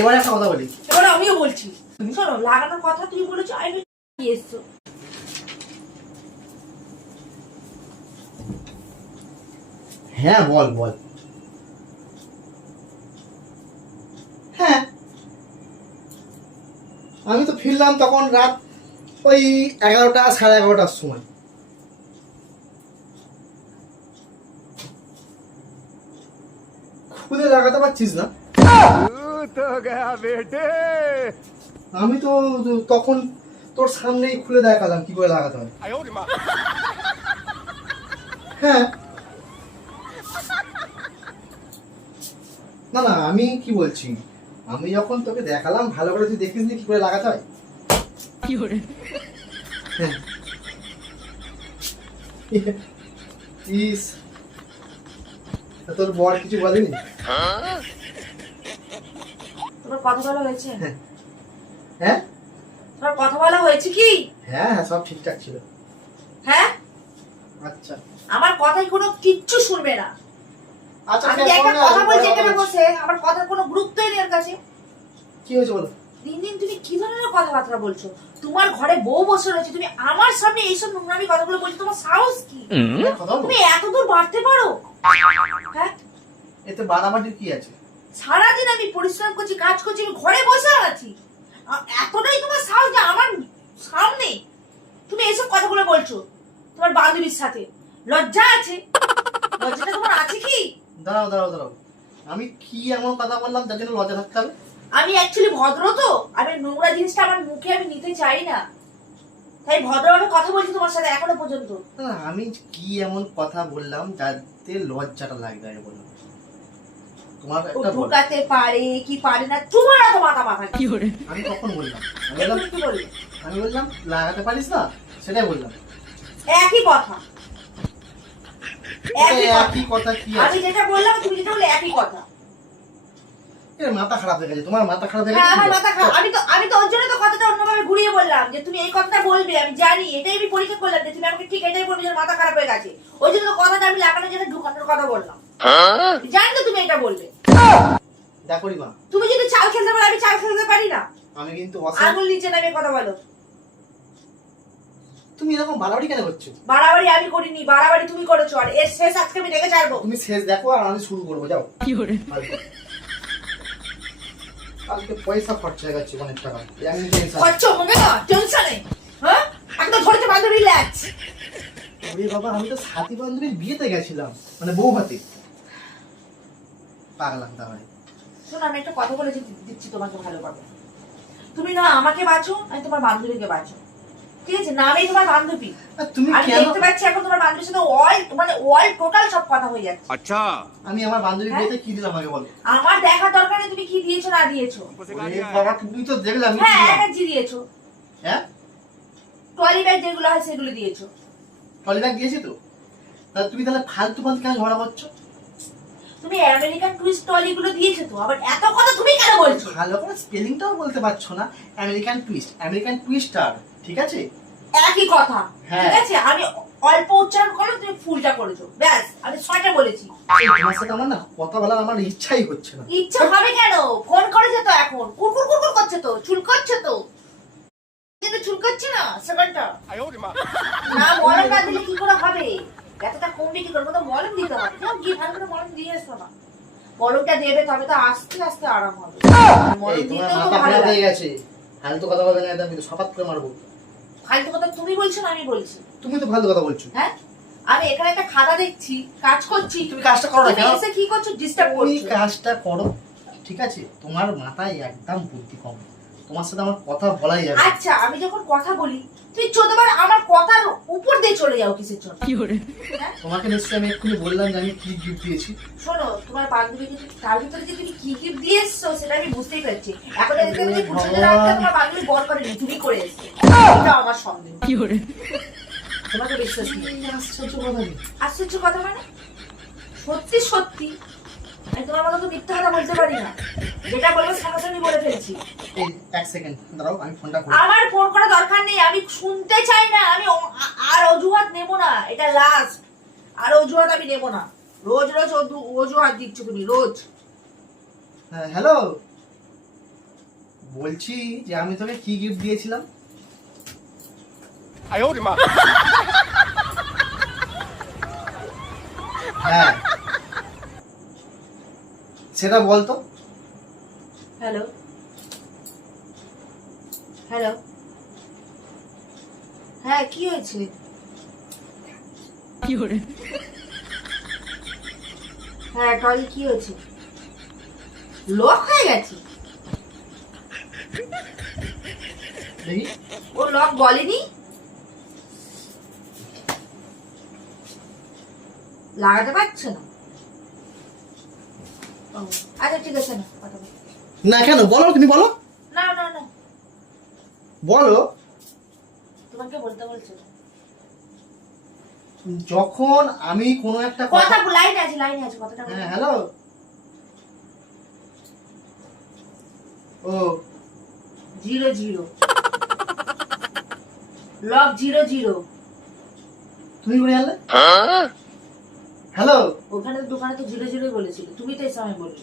এবারে একটা কথা বলি, এবারে আমিও বলছি। শোনো, লাগানোর কথা তুমি বলেছো, আমি এসছো। হ্যাঁ বল বল। হ্যাঁ আমি তো ফিরলাম তখন রাত ওই 11টা 11:30টার সময়। খুলে লাগাতে পারছিস না? আমি তো তখন তোর সামনেই খুলে দেখালাম কি করে লাগাতে হয়। হ্যাঁ না না, আমি কি বলছি, আমি যখন তোকে দেখালাম ভালো করে তুই দেখিস নি কি করে লাগাতে হয়। হ্যাঁ ইস, তোর বর কিছু বলেনি? তোমার কথা বলা হয়েছে? হ্যাঁ তোমার কথা বলা হয়েছে কি? হ্যাঁ হ্যাঁ সব ঠিকঠাক ছিল। হ্যাঁ আচ্ছা আমার কথাই কোনো কিচ্ছু শুনবে না। আচ্ছা আমি একটা কথা বলছি এখানে বসে, আমার কথার কোনো গুরুত্বই নেই ওর কাছে। কি হয়েছে বলো? দিন দিন তুমি কি ধরনের কথাবার্তা বলছো? তোমার ঘরে বউ বসে রয়েছে, তুমি আমার সামনে এইসব নোংরামি কথাগুলো বলছো, তোমার সাহস কি? তুমি এত দূর বাড়তে পারো? হ্যাঁ এতে বাড়াবাড়ির কি আছে? সারাদিন আমি পরিশ্রম করছি, কাজ করছি, আমি ঘরে বসে আছি, এতটাই তোমার সাহস যে আমার সামনে তুমি এইসব কথাগুলো বলছো তোমার বান্ধবীর সাথে? লজ্জা আছে? লজ্জাটা তোমার আছে কি? দাঁড়াও দাঁড়াও দাঁড়াও, আমি কি এমন কথা বললাম যার জন্য লজ্জা থাকতে হবে? আমি অ্যাকচুয়ালি ভদ্র, তো আমি নোংরা জিনিসটা আমার মুখে আমি নিতে চাই না, তাই ভদ্রভাবে কথা বলছি তোমার সাথে এখনো পর্যন্ত। না আমি কি এমন কথা বললাম যাতে লজ্জাটা লাগবে আগে বলো। তোমার একটা ঢুকাতে পারে কি পারে না তোমার এত মাথা মাথা কি করে? আমি কখন বললাম? কি বললে? আমি বললাম লাগাতে পারিস না, সেটাই বললাম। একই কথা, একই কথা কি আমি যেটা বললাম তুমি যেটা বললে একই কথা। এর মাথা খারাপ হয়ে গেছে, তোমার মাথা খারাপ হয়ে হ্যাঁ গেছে। আমার মাথা খারাপ, আমি তো ওর জন্য তো কথাটা অন্যভাবে ঘুরিয়ে বললাম যে তুমি এই কথাটা বলবে, আমি জানি, এটাই আমি পরীক্ষা করলাম যে তুমি আমাকে ঠিক এটাই বলবে যে মাথা খারাপ হয়ে গেছে, ওই জন্য তো কথাটা আমি লাগানোর জন্য ঢুকানোর কথা বললাম। জানি তো তুমি এটা বলবে। দেখো রিমা, তুমি যদি চাল খেলতে পারো, আমি চাল খেলতে পারি না? আমি কিন্তু আঙুল নিচে নামে কথা বলো। তুমি এরকম বাড়াবাড়ি কেন করছো? বাড়াবাড়ি আমি করিনি, বাড়াবাড়ি তুমি করেছো, আর এর শেষ আজকে আমি দেখে ছাড়বো। তুমি শেষ দেখো আর আমি শুরু করবো, যাও। কি করে কালকে পয়সা খরচা হয়ে গেছে অনেক টাকা, আমি খরচ হবে না, টেনশন নেই। হ্যাঁ একদম ধরেছে বান্ধবী, রিল্যাক্স। ওরে বাবা, আমি তো সাথী বান্ধবীর বিয়েতে গেছিলাম, মানে বউ ভাতে। পাগলাম তাহলে। শোনো আমি একটা কথা বলে দিচ্ছি তোমাকে ভালোভাবে, তুমি না আমাকে বাঁচো, আমি তোমার বান্ধবীকে বাঁচো, ঠিক আছে? না আমি তোমার বান্ধবী, তুমি আমি দেখতে পাচ্ছি এখন তোমার বান্ধবীর সাথে অল টোটাল সব কথা হয়ে যাচ্ছে। আচ্ছা আমি আমার বান্ধবীর বিয়েতে কি দিলাম আগে বলো? আমার দেখার দরকার নেই তুমি কি দিয়েছো না দিয়েছো। ওরে বাবা, তুমি তো দেখলে আমি হ্যাঁ এনার্জি দিয়েছো, হ্যাঁ ট্রলি ব্যাগ যেগুলো হয় সেগুলো দিয়েছো। ট্রলি ব্যাগ দিয়েছি তো, তাহলে তুমি তাহলে ফালতু ফালতু কেন ঝগড়া করছো? তুমি আমেরিকান টুইস্ট ট্রলি গুলো দিয়েছো তো, আবার এত কথা তুমি কেন বলছো? ভালো করে স্পেলিংটাও বলতে পারছো না। আমেরিকান টুইস্ট, আমেরিকান টুইস্টার, ঠিক আছে? একই কথা, হ্যাঁ। ঠিক আছে? আমি অল্প উচ্চারণ করলে তুমি ফুলটা করেছো, ব্যাস আমি 6টা বলেছি। তোমার সাথে আমার না কথা বলার আমার ইচ্ছাই হচ্ছে না। ইচ্ছা হবে কেন? ফোন করেছে তো, এখন কুকুর কুকুর করছে তো, চুল করছে তো, কিন্তু চুল করছে না সেকেন্ডটা না, মলম না দিলে কি করে হবে? এতটা কমবে কি করে? তো মলম দিতে হবে, যাও গিয়ে ভালো করে মলম দিয়ে এসো না। মলমটা দেবে তবে তো আস্তে আস্তে আরাম হবে। মলম তোমার দিতেও তো মাথা ভালো খারাপ হয়ে লাগে। গেছে, ফালতু কথা বলবে না, একদম কিন্তু সপাত করে মারবো। ফালতু কথা তুমি বলছো না আমি বলছি? তুমি তো ফালতু কথা বলছো। হ্যাঁ আমি এখানে একটা খাতা দেখছি, কাজ করছি, তুমি কাজটা করো না তুমি কেন? এসে কি করছো? ডিস্টার্ব তুমি করছো। কাজটা করো, ঠিক আছে? তোমার মাথায় একদম বুদ্ধি কম, তোমার সাথে আমার কথা বলাই যাবে। আচ্ছা আমি যখন কথা বলি তুমি 14 বার আমার কথার উপর দিয়ে চলে যাও কিসের জন্য? কি করে? তোমাকে নিশ্চয়ই আমি এক্ষুনি বললাম যে আমি কি গিফট দিয়েছি। শোনো তোমার বান্ধবীকে তার ভিতরে যে তুমি কি গিফট দিয়ে এসছো সেটা আমি বুঝতেই পারছি। এখন এদিকে তুমি পুরুষদের রাখতে তোমার বান্ধবী বল করেনি, তুমি করে এসছো, এটা আমার সন্দেহ। কি করে? তোমাকে বিশ্বাস নেই। আশ্চর্য কথা। আশ্চর্য কথা মানে? সত্যি সত্যি আমি তোমার মতো তো মিথ্যা কথা বলতে পারি না, যেটা বলবো সরাসরি বলে ফেলছি। এই এক সেকেন্ড দাঁড়াও, আমি ফোনটা করি। আমার ফোন করা দরকার নেই, আমি শুনতে চাই না, আমি আর অজুহাত নেব না, এটা লাস্ট। আর অজুহাত আমি নেব না, রোজ রোজ অজুহাত দিচ্ছ তুমি রোজ। হ্যালো বলছি যে আমি তোকে কি গিফট দিয়েছিলাম? হ্যাঁ, সেটা বলতো। হ্যালো হ্যালো, হ্যাঁ কি হয়েছে? হ্যাঁ টলি কি হয়েছে? লক হয়ে গেছে? দেখি। ও লক বলেনি? লাগাতে পারছে না? ও, আচ্ছা ঠিক আছে না কথা বল। না কেন, বলো, তুমি বলো, না না না, বলো। তোমাকে বলতে বলছো। যখন আমি কোনো একটা কথা লাইনে আছে কথাটা বলো। হ্যাঁ হ্যালো। ও 00 লক 00। তুমি করে আনলে? হ্যালো। ওখানে তো দোকানে তো 00 বলেছিল, তুমি তো এই সময় বললে।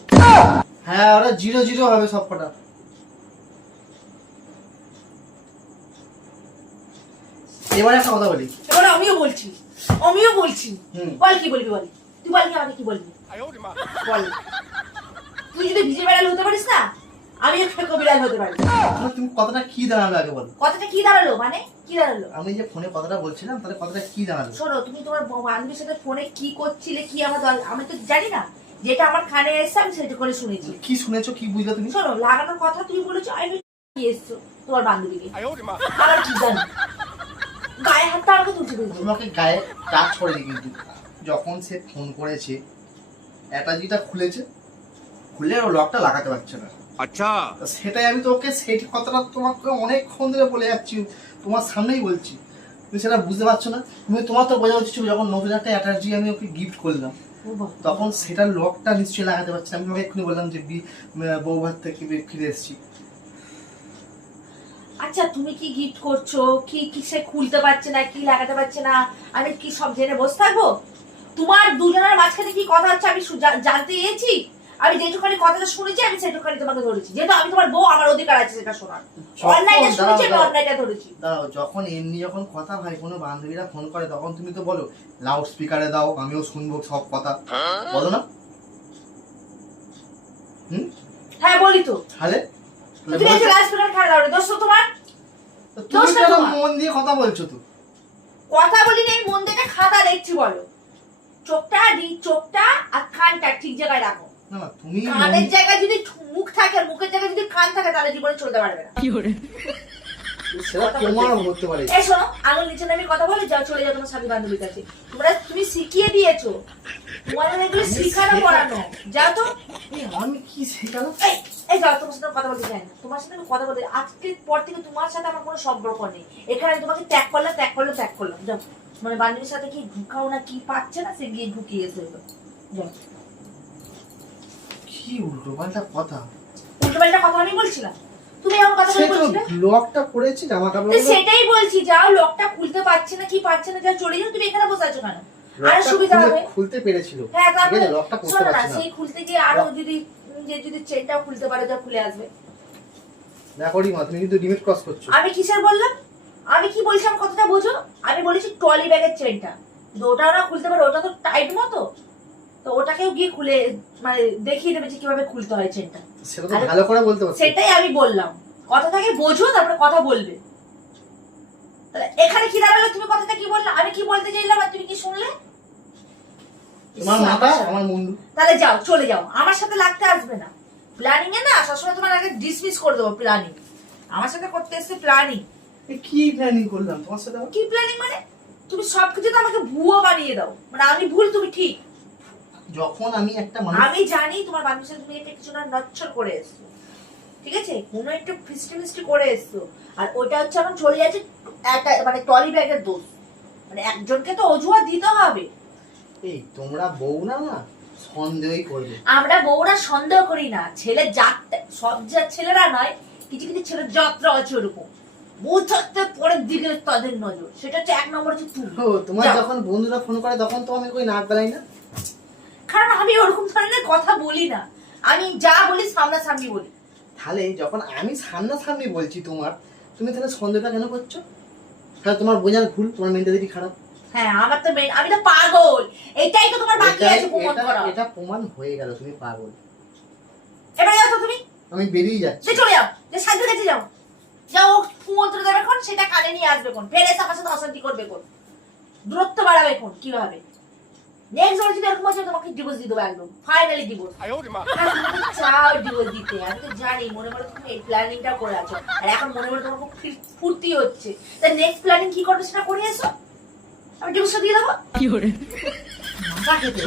হ্যাঁ, ওরা 00 হবে সব কটা। এবার একটা কথা বলি। এবার আমিও বলছি হুম। বল কি বলবি বল, তুই বল কি আমাকে কি বলবি বল। তুই যদি ভিজে বেড়াল হতে পারিস না, আমিও খেকো বিড়াল হতে পারি। তুমি কথাটা কি দাঁড়ালো আগে বলো। কথাটা কি দাঁড়ালো মানে কি দাঁড়ালো? আমি যে ফোনে কথাটা বলছিলাম তাহলে কথাটা কি দাঁড়ালো? শোনো, তুমি তোমার বান্ধবীর সাথে ফোনে কি করছিলে, কি আমি তো জানি না, যেটা আমার কানে এসছে আমি সেটা করে শুনেছি। কি শুনেছো, কি বুঝলে তুমি? শোনো, লাগানোর কথা তুমি বলেছো, আমি কি এসছো তোমার বান্ধবীকে, আমার কি জানি, গায়ে হাতটা আমাকে তুলছে কিন্তু। তোমাকে গায়ে টাচ করেনি কিন্তু। যখন সে ফোন করেছে অ্যাটাচিটা খুলেছে, খুলে ও লকটা লাগাতে পারছে না। আচ্ছা, সেটাই আমি তোকে সেই কথাটা তোমাকে অনেকক্ষণ ধরে বলে যাচ্ছি, তোমার সামনেই বলছি, তুমি সেটা বুঝতে পারছো না। তুমি তোমার তো বোঝা উচিত ছিল, যখন নতুন একটা অ্যাটাচি আমি ওকে গিফট করলাম ও বাবা। তখন সেটার লকটা নিশ্চয়ই লাগাতে পারছি না। আমি তোমাকে এক্ষুনি বললাম যে বউভাত থেকে ফিরে এসেছি। আচ্ছা তুমি কি গিফট করছো, কি কি সে খুলতে পারছে না, কি লাগাতে পারছে না, আমি কি সব জেনে বসে থাকবো? তোমার দুজনের মাঝখানে কি কথা হচ্ছে আমি জানতে চেয়েছি? আমি যেটুখানি কথাটা শুনেছি আমি সেটুখানি তোমাকে ধরেছি, যেহেতু আমি তোমার বউ, আমার অধিকার আছে সেটা শোনার। অনলাইনে শুনেছি, আমি অনলাইনে ধরেছি। দাঁড়াও, যখন কথা হয় কোনো বান্ধবীরা ফোন করে তখন তুমি তো বলো লাউড স্পিকারে দাও, আমিও শুনবো সব কথা, বলো না? হ্যাঁ বলি তো। তাহলে তুমি একটা লাউড স্পিকার খারাপ দাও, দোষ তো তোমার। তুমি তো মন দিয়ে কথা বলছো তো। কথা বলি নেই, মন থেকে খাতা দেখছি বলো। চোখটা আর কানটা ঠিক জায়গায় রাখো। না না, তুমি কানের জায়গায় যদি মুখ থাকে আর মুখের জায়গায় যদি কান থাকে তাহলে জীবনে চলতে পারবে না। সেটা তোমার হতে পারে। এই শোনো, আঙুল নিচে নামে কথা বলে যাও, চলে যাও তোমার স্বামী বান্ধবীর কাছে। তুমি শিখিয়ে দিয়েছো, তোমাদের এগুলো শিখানো পড়ানো। যাও তো। আমি কি শেখালাম? এই যাও, তোমার সাথে কথা বলতে চাই না, তোমার সাথে আমি কথা বলতে, আজকের পর থেকে তোমার সাথে আমার কোনো সম্পর্ক নেই। এখানে আমি তোমাকে ত্যাগ করলাম। যাও, মানে বান্ধবীর সাথে কি ঢুকাও না কি পাচ্ছে না, সে গিয়ে ঢুকিয়ে এসে যাও। কি উল্টো পাল্টা কথা? উল্টো পাল্টা কথা আমি বলছিলাম, তুমি আমার কথা বলছিলে। লকটা করেছি জামা কাপড়, সেটাই বলছি, যাও লকটা খুলতে পারছে না কি পারছে না, যাও চলে যাও। তুমি এখানে বসে আছো কেন? আরো সুবিধা হবে। খুলতে পেরেছিল। হ্যাঁ তারপরে লকটা করতে শোনো না, পারছি না। সেই খুলতে গিয়ে আরো যদি চেনটাও খুলতে পারে, যা খুলে আসবে। দেখো রিমা, তুমি কিন্তু লিমিট ক্রস করছো। আমি কিসের বললাম? আমি কি বলছিলাম কথাটা বোঝো? আমি বলেছি ট্রলি ব্যাগের চেনটা, ওটাও না খুলতে পারে, ওটা তো টাইট মতো, তো ওটাকেও গিয়ে খুলে মানে দেখিয়ে দেবে যে কিভাবে খুলতে হয় চেনটা। সেটা তো ভালো করে বলতে পারছো। সেটাই আমি বললাম, কথাটাকে বোঝো তারপরে কথা বলবে। তাহলে এখানে কি দাঁড়ালো, তুমি কথাটা কি বললে, আমি কি বলতে চাইলাম আর তুমি কি শুনলে? তোমার মাথা আমার মুন্ডু। তাহলে যাও, চলে যাও, আমার সাথে লাগতে আসবে না। প্ল্যানিং এ না সবসময় তোমার আগে ডিসমিস করে দেবো। প্ল্যানিং আমার সাথে করতে এসে প্ল্যানিং। কি প্ল্যানিং করলাম তোমার সাথে? কি প্ল্যানিং মানে? তুমি সবকিছু তো আমাকে ভুয়ো বানিয়ে দাও, মানে আমি ভুল তুমি ঠিক। যখন আমি একটা মানুষ, আমি জানি তোমার বান্ধবীর সাথে তুমি একটা কিছু না নচ্ছর করে এসছো, ঠিক আছে, কোনো একটা ফিস্টি মিস্টি করে এসছো, আর ওইটা হচ্ছে এখন চলে যাচ্ছে একটা মানে ট্রলি ব্যাগের দোষ। মানে একজনকে তো অজুহাত দিতে হবে। এই তোমরা বউ না না সন্দেহই করবে। আমরা বউরা সন্দেহ করি না, ছেলে জাত সব ছেলেরা নয়, কিছু কিছু ছেলের যাত্রা আছে ওরকম, বউ থাকতে পরের দিকে তাদের নজর, সেটা হচ্ছে 1 নম্বর হচ্ছে তুমি। তোমার যখন বন্ধুরা ফোন করে তখন তো আমি কই নাক বেলাই না, কারণ আমি ওরকম ধরনের কথা বলি না, আমি যা বলি সামনাসামনি বলি। তাহলে যখন আমি সামনাসামনি বলছি তোমার, তুমি তাহলে সন্দেহটা কেন করছো? তাহলে তোমার বোঝার ভুল, তোমার মেন্টালিটি খারাপ। হ্যাঁ আমার তো আমি তো পাগল, এটাই তো তোমার বাকি আছে প্রমাণ করা। এটা প্রমাণ হয়ে গেল তুমি পাগল। এবারে যাও তো তুমি, আমি বেরিয়ে যাচ্ছি। চলে যাও, যে সাইকেল কাছে যাও, যাও কুমন্ত্র দেবে কোন, সেটা কানে নিয়ে আসবে কোন, ফেরে আমার সাথে অশান্তি করবে কোন, দূরত্ব বাড়াবে কোন, কিভাবে নেক্সট বার যদি এরকম আছে তোমাকে ডিভোর্স দিয়ে দেবো, একদম ফাইনালি ডিভোর্স। চাও ডিভোর্স দিতে, আমি তো জানি মনে মনে তুমি এই প্ল্যানিংটা করে আছো, আর এখন মনে মনে তোমার খুব ফুর্তি হচ্ছে, তাই নেক্সট প্ল্যানিং কি করবে সেটা করে এসো, আমি ডিভোর্সটা দিয়ে দেবো। কি করে মাথা খেতে